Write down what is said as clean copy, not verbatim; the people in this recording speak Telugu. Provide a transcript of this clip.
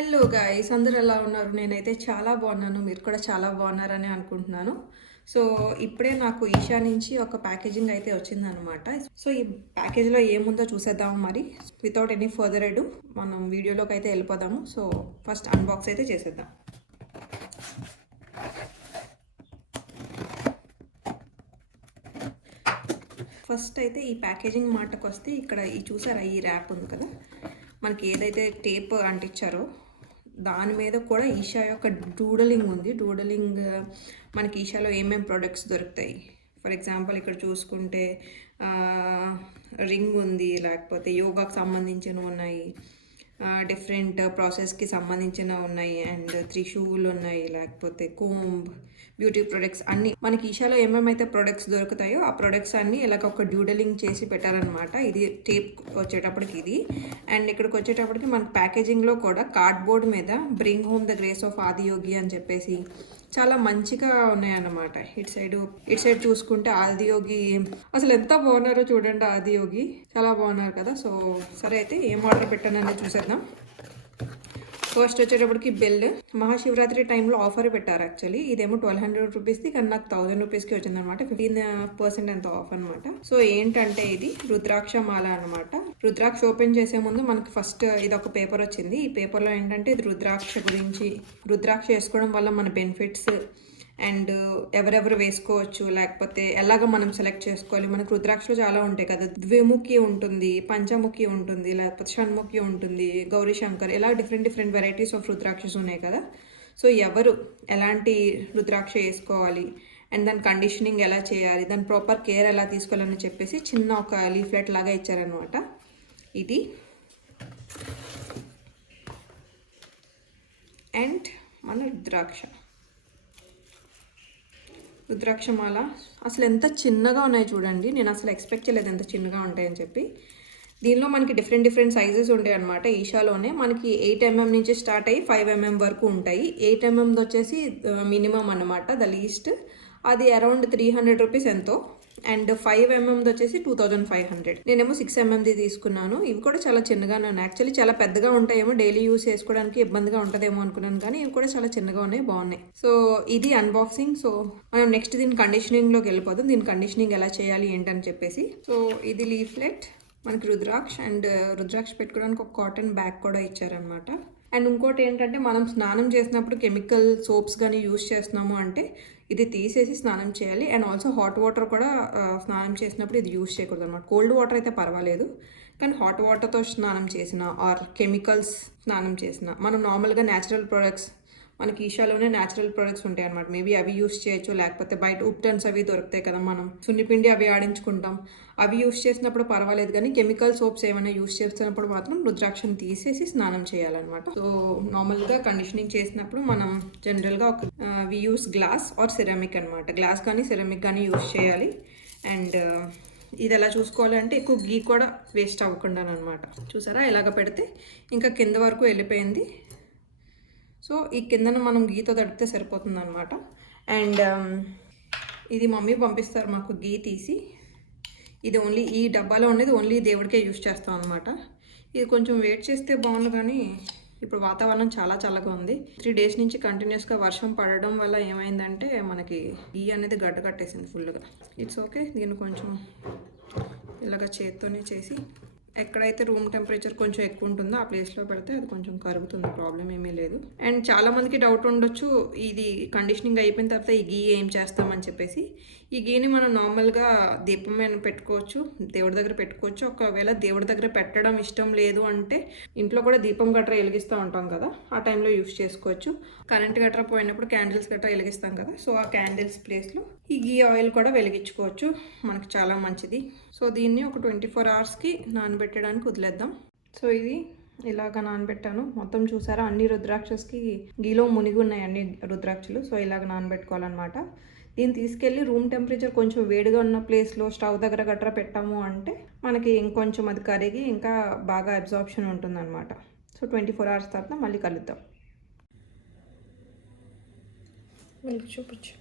హలో గైస్, అందరూ ఎలా ఉన్నారు? నేనైతే చాలా బాగున్నాను. మీరు కూడా చాలా బాగున్నారని అనుకుంటున్నాను. సో ఇప్పుడే నాకు ఈషా నుంచి ఒక ప్యాకేజింగ్ అయితే వచ్చిందనమాట. సో ఈ ప్యాకేజ్లో ఏముందో చూసేద్దాము మరి. వితౌట్ ఎనీ ఫర్దర్ అడు మనం వీడియోలోకి అయితే వెళ్ళిపోదాము. సో ఫస్ట్ అన్బాక్స్ అయితే చేసేద్దాం. ఫస్ట్ అయితే ఈ ప్యాకేజింగ్ మాటకు వస్తే ఇక్కడ ఈ చూసారా, ఈ ర్యాప్ ఉంది కదా, మనకి ఏదైతే టేప్ అంటించారో దాని మీద కూడా ఈషా యొక్క డూడలింగ్ ఉంది. డూడలింగ్ మనకి ఈషాలో ఏమేమి ప్రోడక్ట్స్ దొరుకుతాయి. ఫర్ ఎగ్జాంపుల్ ఇక్కడ చూసుకుంటే రింగ్ ఉంది, లేకపోతే యోగాకు సంబంధించినవి ఉన్నాయి, డిఫరెంట్ ప్రాసెస్కి సంబంధించిన ఉన్నాయి, అండ్ త్రిశూల్ ఉన్నాయి, లేకపోతే కోంబ్, బ్యూటీ ప్రొడక్ట్స్ అన్నీ మనకి ఈషాలో ఏమేమైతే ప్రొడక్ట్స్ దొరుకుతాయో ఆ ప్రొడక్ట్స్ అన్నీ ఇలాగ ఒక డ్యూడలింగ్ చేసి పెట్టారనమాట. ఇది టేప్ వచ్చేటప్పటికి ఇది, అండ్ ఇక్కడికి వచ్చేటప్పటికి మనకి ప్యాకేజింగ్లో కూడా కార్డ్బోర్డ్ మీద bring home the grace of Adiyogi అని చెప్పేసి చాలా మంచిగా ఉన్నాయన్నమాట. ఇటు సైడ్ చూసుకుంటే ఆదియోగి అసలు ఎంత బాగున్నారో చూడండి. ఆదియోగి చాలా బాగున్నారు కదా. సో సరే అయితే ఏం ఆర్డర్ పెట్టానని చూసేద్దాం. ఫస్ట్ వచ్చేటప్పటికి బెల్ మహాశివరాత్రి టైంలో ఆఫర్ పెట్టారు. యాక్చువల్లీ ఇదేమో 1200 రూపీస్ది, కానీ నాకు 1000 రూపీస్కి వచ్చిందనమాట. 15% ఎంత ఆఫ్ అనమాట. సో ఏంటంటే ఇది రుద్రాక్ష మాల అనమాట. రుద్రాక్ష ఓపెన్ చేసే ముందు మనకి ఫస్ట్ ఇది ఒక పేపర్ వచ్చింది. ఈ పేపర్లో ఏంటంటే ఇది రుద్రాక్ష గురించి, రుద్రాక్ష వేసుకోవడం వల్ల మన బెనిఫిట్స్, అండ్ ఎవరెవరు వేసుకోవచ్చు, లేకపోతే ఎలాగ మనం సెలెక్ట్ చేసుకోవాలి. మనకు రుద్రాక్షలు చాలా ఉంటాయి కదా, ద్విముఖి ఉంటుంది, పంచముఖి ఉంటుంది, లేకపోతే షణ్ముఖి ఉంటుంది, గౌరీ శంకర్, ఇలా డిఫరెంట్ వెరైటీస్ ఆఫ్ రుద్రాక్షస్ ఉన్నాయి కదా. సో ఎవరు ఎలాంటి రుద్రాక్ష వేసుకోవాలి, అండ్ దాని కండిషనింగ్ ఎలా చేయాలి, దాని ప్రాపర్ కేర్ ఎలా తీసుకోవాలని చెప్పేసి చిన్న ఒక లీఫ్లెట్ లాగా ఇచ్చారనమాట. ఇది అండ్ మన రుద్రాక్షమాల అసలు ఎంత చిన్నగా ఉన్నాయి చూడండి. నేను అసలు ఎక్స్పెక్ట్ చేయలేదు ఎంత చిన్నగా ఉంటాయని చెప్పి. దీనిలో మనకి డిఫరెంట్ సైజెస్ ఉంటాయి అనమాట. ఈషాలోనే మనకి 8mm నుంచి స్టార్ట్ అయ్యి 5mm వరకు ఉంటాయి. 8mm వచ్చేసి మినిమం అనమాట, ద లీస్ట్. అది అరౌండ్ 300 రూపీస్ ఎంతో. అండ్ 5mm వచ్చేసి 2500. నేనేమో 6mm తీసుకున్నాను. ఇవి కూడా చాలా చిన్నగా ఉన్నాయి. యాక్చువల్లీ చాలా పెద్దగా ఉంటాయేమో, డైలీ యూస్ చేసుకోవడానికి ఇబ్బందిగా ఉంటుందేమో అనుకున్నాను, కానీ ఇవి కూడా చాలా చిన్నగా ఉన్నాయి, బాగున్నాయి. సో ఇది అన్బాక్సింగ్. సో మనం నెక్స్ట్ దీని కండిషనింగ్లోకి వెళ్ళిపోతాం. దీని కండిషనింగ్ ఎలా చేయాలి ఏంటని చెప్పేసి. సో ఇది లీఫ్లెట్, మనకి రుద్రాక్ష అండ్ రుద్రాక్ష పెట్టుకోవడానికి ఒక కాటన్ బ్యాగ్ కూడా ఇచ్చారనమాట. అండ్ ఇంకోటి ఏంటంటే మనం స్నానం చేసినప్పుడు కెమికల్ సోప్స్ కానీ యూస్ చేస్తున్నాము అంటే ఇది తీసేసి స్నానం చేయాలి. అండ్ ఆల్సో హాట్ వాటర్ కూడా స్నానం చేసినప్పుడు ఇది యూస్ చేయకూడదు అనమాట. కోల్డ్ వాటర్ అయితే పర్వాలేదు, కానీ హాట్ వాటర్తో స్నానం చేసిన ఆర్ కెమికల్స్ స్నానం చేసిన, మనం నార్మల్గా న్యాచురల్ ప్రొడక్ట్స్, మనకి ఈషాలోనే న్యాచురల్ ప్రొడక్ట్స్ ఉంటాయి అనమాట. మేబీ అవి యూస్ చేయొచ్చు, లేకపోతే బయట ఉప్టన్స్ అవి దొరుకుతాయి కదా, మనం సున్నిపిండి అవి ఆడించుకుంటాం, అవి యూస్ చేసినప్పుడు పర్వాలేదు. కానీ కెమికల్ సోప్స్ ఏమైనా యూస్ చేస్తున్నప్పుడు మాత్రం రుద్రాక్షను తీసేసి స్నానం చేయాలన్నమాట. సో నార్మల్గా కండిషనింగ్ చేసినప్పుడు మనం జనరల్గా ఒక వి యూస్ గ్లాస్ ఆర్ సిరామిక్ అనమాట. గ్లాస్ కానీ సిరామిక్ కానీ యూస్ చేయాలి. అండ్ ఇది ఎలా చూసుకోవాలంటే ఎక్కువ గీ కూడా వేస్ట్ అవ్వకుండా అనమాట. చూసారా ఇలాగ పెడితే ఇంకా కింద వరకు వెళ్ళిపోయింది. సో ఈ కిందన మనం గీతో తడిపితే సరిపోతుంది అనమాట. అండ్ ఇది మమ్మీ పంపిస్తారు మాకు గీ తీసి. ఇది ఓన్లీ ఈ డబ్బాలో ఉండేది ఓన్లీ దేవుడికే యూస్ చేస్తాం అనమాట. ఇది కొంచెం వెయిట్ చేస్తే బాగుంది, కానీ ఇప్పుడు వాతావరణం చాలా చల్లగా ఉంది. 3 days నుంచి కంటిన్యూస్గా వర్షం పడడం వల్ల ఏమైందంటే మనకి గీ అనేది గడ్డ కట్టేసింది ఫుల్గా. ఇట్స్ ఓకే, దీన్ని కొంచెం ఇలాగ చేత్తోనే చేసి ఎక్కడైతే రూమ్ టెంపరేచర్ కొంచెం ఎక్కువ ఉంటుందో ఆ ప్లేస్లో పెడితే అది కొంచెం కరుగుతుంది, ప్రాబ్లం ఏమీ లేదు. అండ్ చాలామందికి డౌట్ ఉండొచ్చు, ఇది కండిషనింగ్ అయిపోయిన తర్వాత ఈ గీ ఏం చేస్తామని చెప్పేసి. ఈ గీని మనం నార్మల్గా దీపం మీద పెట్టుకోవచ్చు, దేవుడి దగ్గర పెట్టుకోవచ్చు. ఒకవేళ దేవుడి దగ్గర పెట్టడం ఇష్టం లేదు అంటే ఇంట్లో కూడా దీపం గట్రా వెలిగిస్తూ ఉంటాం కదా, ఆ టైంలో యూస్ చేసుకోవచ్చు. కరెంట్ గట్రా పోయినప్పుడు క్యాండిల్స్ గట్రా వెలిగిస్తాం కదా, సో ఆ క్యాండిల్స్ ప్లేస్లో ఈ గీ ఆయిల్ కూడా వెలిగించుకోవచ్చు, మనకి చాలా మంచిది. సో దీన్ని ఒక 24 hours నానబెట్టడానికి వదిలేద్దాం. సో ఇది ఇలాగ నానబెట్టాను మొత్తం. చూసారా అన్ని రుద్రాక్షస్కి గీలో మునిగి ఉన్నాయి అన్ని రుద్రాక్షలు. సో ఇలాగ నానబెట్టుకోవాలన్నమాట. దీన్ని తీసుకెళ్ళి రూమ్ టెంపరేచర్ కొంచెం వేడిగా ఉన్న ప్లేస్లో స్టవ్ దగ్గర గట్రా పెట్టాము అంటే మనకి ఇంకొంచెం అది కరిగి ఇంకా బాగా అబ్జార్ప్షన్ ఉంటుందన్నమాట. సో 24 hours తర్వాత మళ్ళీ కలుద్దాం. చూపించు.